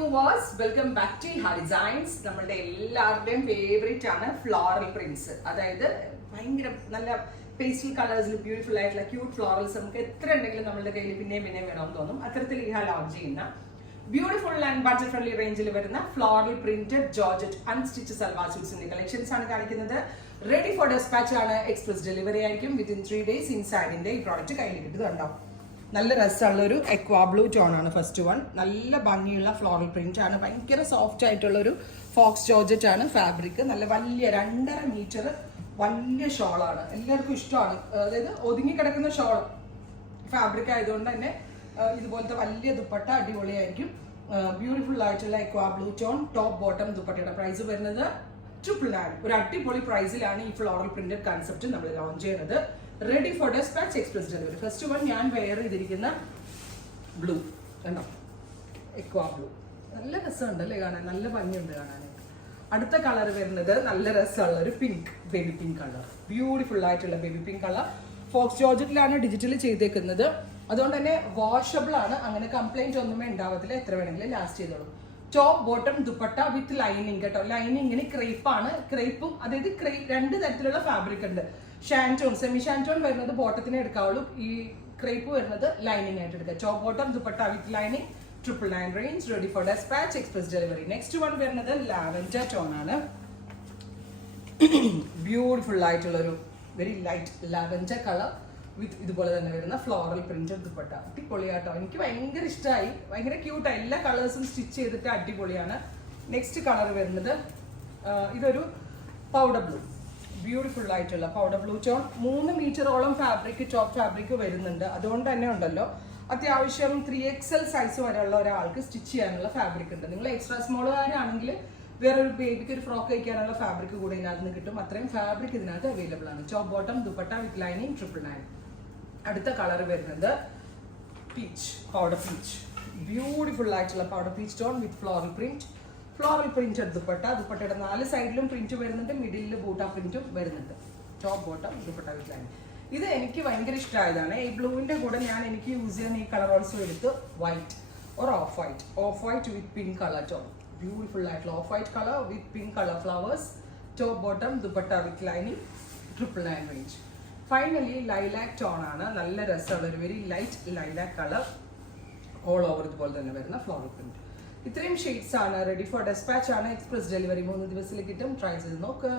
viewers, welcome back to Ha Designs. നമ്മുടെ എല്ലാവരുടെയും favourite ആണ് ഫ്ലോറൽ പ്രിന്റ്സ്. അതായത് ഭയങ്കര നല്ല പേസ്റ്റൽ കളേഴ്സിൽ ബ്യൂട്ടിഫുൾ ആയിട്ടുള്ള ക്യൂട്ട് ഫ്ലോറൽസ് നമുക്ക് എത്ര ഉണ്ടെങ്കിലും നമ്മുടെ കയ്യിൽ പിന്നെയും വേണമെന്ന് തോന്നും. അത്തരത്തിൽ ഈ ലോഞ്ച് ചെയ്യുന്ന ബ്യൂട്ടിഫുൾ ആൻഡ് ബഡ്ജറ്റ് ഫ്രണ്ട്ലി റേഞ്ചിൽ വരുന്ന floral printed georgette unstitch salwar സ്യൂട്ട്സിന്റെ കളക്ഷൻസ് ആണ് കാണിക്കുന്നത്. റെഡി ഫോർ ഡെസ്പാച്ച് ആണ്. എക്സ്പ്രസ് ഡെലിവറി ആയിരിക്കും. വിത്തിൻ 3 days ഇൻസൈഡിന്റെ ഈ പ്രോഡക്റ്റ് കയ്യിൽ കിട്ടുന്നുണ്ടോ. നല്ല രസമുള്ള ഒരു എക്വാ ബ്ലൂ ടോൺ ആണ് ഫസ്റ്റ് വൺ. നല്ല ഭംഗിയുള്ള ഫ്ലോറൽ പ്രിന്റ് ആണ്. ഭയങ്കര സോഫ്റ്റ് ആയിട്ടുള്ള ഒരു ഫോക്സ് ജോർജറ്റ് ആണ് ഫാബ്രിക്. നല്ല വലിയ 2.5 മീറ്റർ വലിയ ഷോളാണ്. എല്ലാവർക്കും ഇഷ്ടമാണ്. അതായത് ഒതുങ്ങി കിടക്കുന്ന ഷോൾ ഫാബ്രിക് ആയതുകൊണ്ട് തന്നെ ഇതുപോലത്തെ വലിയ ദുപ്പട്ട അടിപൊളിയായിരിക്കും. ബ്യൂട്ടിഫുൾ ആയിട്ടുള്ള aqua blue tone top bottom ദുപ്പട്ടയുടെ പ്രൈസ് വരുന്നത് 999. ഒരു അടിപൊളി പ്രൈസിലാണ് ഈ ഫ്ലോറൽ പ്രിന്റഡ് കൺസെപ്റ്റ് നമ്മൾ ലോഞ്ച് ചെയ്യുന്നത്. Ready for despatch express delivery. First one ഞാൻ വെയർ ചെയ്തിരിക്കുന്ന ബ്ലൂ കണ്ടോ, എക്വാ ബ്ലൂ. നല്ല രസമുണ്ട് അല്ലേ കാണാൻ, നല്ല ഭംഗിയുണ്ട് കാണാനായിട്ട്. അടുത്ത കളർ വരുന്നത് നല്ല രസമുള്ള ഒരു pink, baby pink colour. Beautiful ആയിട്ടുള്ള ബേബി പിങ്ക് കളർ. ഫോക്സ് ജോർജറ്റിലാണ് ഡിജിറ്റലി ചെയ്തേക്കുന്നത്. അതുകൊണ്ട് തന്നെ വാഷബിൾ ആണ്. അങ്ങനെ കംപ്ലൈന്റ് ഒന്നുമേ ഉണ്ടാവത്തില്ല. എത്ര വേണമെങ്കിലും ലാസ്റ്റ് ചെയ്തോളൂ. Top bottom dupatta with lining കേട്ടോ. ലൈനിങ്ങിന് ക്രേപ്പാണ്. ക്രേപ്പും അതായത് രണ്ട് തരത്തിലുള്ള ഫാബ്രിക് ഉണ്ട്. ഷാൻറ്റോൺ, സെമി ഷാൻറ്റോൺ വരുന്നത് ബോട്ടത്തിന് എടുക്കാവുള്ളൂ. ഈ ക്രേപ്പ് വരുന്നത് ലൈനിങ് ആയിട്ട് എടുക്കുക. Top bottom dupatta with lining 999 range. Ready for despatch express delivery. Next one വരുന്നത് ലാവൻഡർ ടോൺ ആണ്. ബ്യൂട്ടിഫുൾ ആയിട്ടുള്ള ഒരു very light lavender colour with ഇതുപോലെ തന്നെ വരുന്ന ഫ്ലോറൽ പ്രിന്റഡ് ദുപ്പട്ട. അടിപൊളിയാട്ടോ. എനിക്ക് ഭയങ്കര ഇഷ്ടമായി. ഭയങ്കര ക്യൂട്ടായി. എല്ലാ കളേഴ്സും സ്റ്റിച്ച് ചെയ്തിട്ട് അടിപൊളിയാണ്. നെക്സ്റ്റ് കളർ വരുന്നത് ഇതൊരു പൗഡർ ബ്ലൂ. ബ്യൂട്ടിഫുൾ ആയിട്ടുള്ള പൗഡർ ബ്ലൂ ടോൺ. 3 മീറ്ററോളം ഫാബ്രിക്, ടോപ്പ് ഫാബ്രിക് വരുന്നുണ്ട്. അതുകൊണ്ട് തന്നെ ഉണ്ടല്ലോ അത്യാവശ്യം 3XL സൈസ് വരെയുള്ള ഒരാൾക്ക് സ്റ്റിച്ച് ചെയ്യാനുള്ള ഫാബ്രിക് ഉണ്ട്. നിങ്ങൾ എക്സ്ട്രാ സ്മോളുകാരാണെങ്കിൽ വേറൊരു ബേബിക്ക് ഒരു ഫ്രോക്ക് കഴിക്കാനുള്ള ഫാബ്രിക് കൂടെ ഇതിനകത്ത് നിന്ന് കിട്ടും. അത്രയും ഫാബ്രിക് ഇതിനകത്ത് അവൈലബിൾ ആണ്. Top bottom dupatta with lining 999. അടുത്ത കളർ വരുന്നത് പീച്ച്, പൗഡർ പീച്ച്. ബ്യൂട്ടിഫുൾ ആയിട്ടുള്ള powder peach tone with floral print. Floral print dupatta. ദുപ്പട്ടയുടെ 4 സൈഡിലും പ്രിന്റ് വരുന്നുണ്ട്. മിഡിലിൽ ബൂട്ട പ്രിന്റും വരുന്നുണ്ട്. Top bottom dupatta with lining. ഇത് എനിക്ക് ഭയങ്കര ഇഷ്ടമായതാണ്. ഈ ബ്ലൂവിന്റെ കൂടെ എനിക്ക് യൂസ് ചെയ്യുന്ന ഈ കളർ ഓൾസോ എടുത്ത് white or off white. Off white with pink colour tone. Beautiful ആയിട്ടുള്ള off white colour with pink colour flowers. Top bottom dupatta with lining 999 range. Finally lilac tone ആണ്. നല്ല രസമുള്ള ഒരു very light lilac colour. All over ഇതുപോലെ തന്നെ വരുന്ന floral print. ഇത്രയും shades ആണ്. റെഡി ഫോർ ഡെസ്പാച്ച് ആണ്. എക്സ്പ്രസ് ഡെലിവറി 3 ദിവസത്തിൽ കിട്ടും. ട്രൈ ചെയ്ത് നോക്കുക.